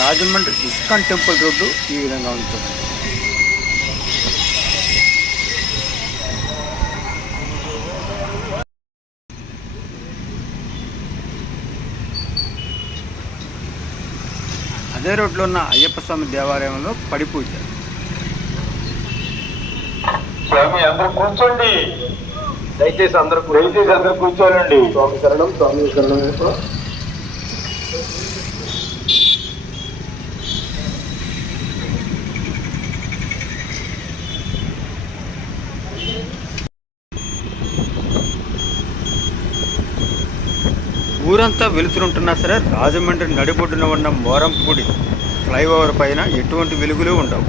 Rajahmundry ISKCON temple road ఈ విధంగా ఉంది చూడండి. అదే రోడ్లో ఉన్న అయ్యప్ప స్వామి దేవాలయంలో పడి పూజ. స్వామి అందరూ కూర్చోండి, దయచేసి అందరూ కూర్చోనండి. స్వామి శరణం, స్వామి శరణం. ఊరంతా వెలుతురుంటున్నా సరే రాజమండ్రి నడిబొడ్డున ఉన్న మోరంపూడి ఫ్లైఓవర్ పైన ఎటువంటి వెలుగులు ఉండవు.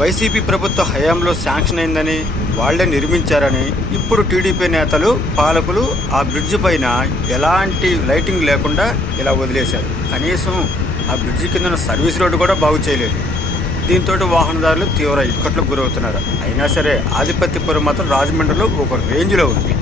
వైసీపీ ప్రభుత్వ హయాంలో శాంక్షన్ అయిందని, వాళ్లే నిర్మించారని ఇప్పుడు టీడీపీ నేతలు పాలకులు ఆ బ్రిడ్జి పైన ఎలాంటి లైటింగ్ లేకుండా ఇలా వదిలేశారు. కనీసం ఆ బ్రిడ్జి కింద సర్వీస్ రోడ్డు కూడా బాగు చేయలేదు. దీంతో వాహనదారులు తీవ్ర ఇక్కట్లకు గురవుతున్నారు. అయినా సరే ఆధిపత్యపురం మాత్రం రాజమండ్రిలో ఒక రేంజ్లో ఉంది.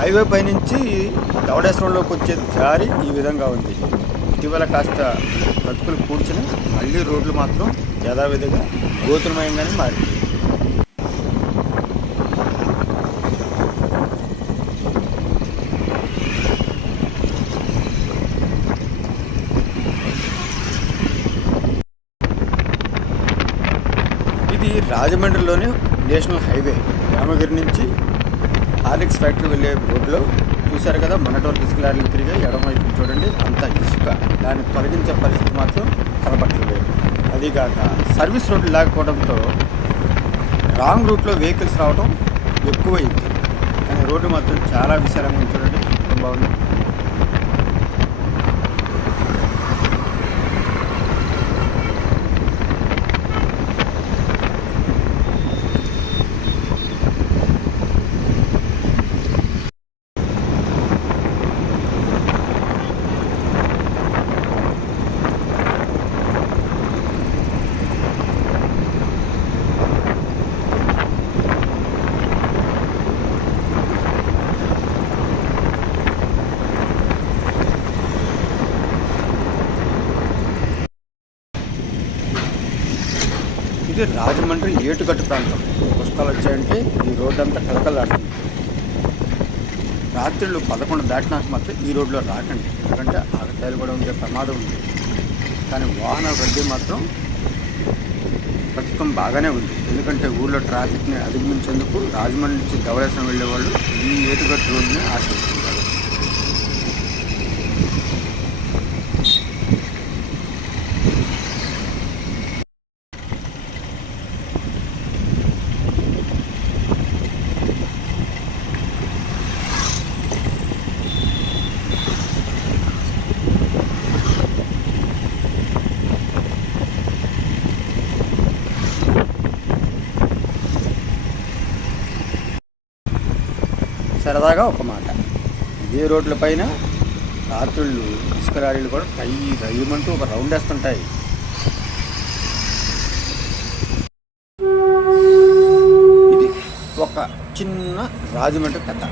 హైవే పైనుంచి దవడేశ్వరంలోకి వచ్చే దారి ఈ విధంగా ఉంది. ఇటీవల కాస్త బ్రతుకులు కూర్చుని మళ్ళీ రోడ్లు మాత్రం యథావిధిగా గోతులమయంగానే మారింది. ఇది రాజమండ్రిలోని నేషనల్ హైవే. రామగిరి నుంచి హార్లిక్స్ ఫ్యాక్టరీ వెళ్ళే రోడ్లో చూశారు కదా, మొన్నటి వరకు ఇసుక లారీలు తిరిగి ఎడమవైపు చూడండి, అంత ఇసుక. దాన్ని తొలగించే పరిస్థితి మాత్రం కనబట్టలేదు. అదిగాక సర్వీస్ రోడ్లు లేకపోవడంతో రాంగ్ రూట్లో వెహికల్స్ రావడం ఎక్కువైంది. కానీ రోడ్డు మాత్రం చాలా విశాలంగా ఉంది చూడండి, ఎంత బాగుంది. ఇది రాజమండ్రి ఏటుగట్టు ప్రాంతం. పుష్కరాలు వచ్చాయంటే ఈ రోడ్డు అంతా కలకలాడుతుంది. రాత్రులు 11 దాటినాక మాత్రం ఈ రోడ్లో రాకండి, ఎందుకంటే ఆగతాయిలు కూడా ఉండే ప్రమాదం ఉంది. కానీ వాహన రద్దీ మాత్రం ప్రస్తుతం బాగానే ఉంది. ఎందుకంటే ఊళ్ళో ట్రాఫిక్ని అధిగమించేందుకు రాజమండ్రి నుంచి ధవళేశ్వరం వెళ్ళే వాళ్ళు ఈ ఏటుగట్టు రోడ్డుని ఆశ్రయిస్తున్నారు. సరదాగా ఒక మాట, ఇదే రోడ్ల పైన రాత్రుళ్ళు ఇసుక లారీలు కూడా రయ్యమంటూ ఒక రౌండ్ వేస్తుంటాయి. ఇది ఒక చిన్న రాజమండ్రి కథ.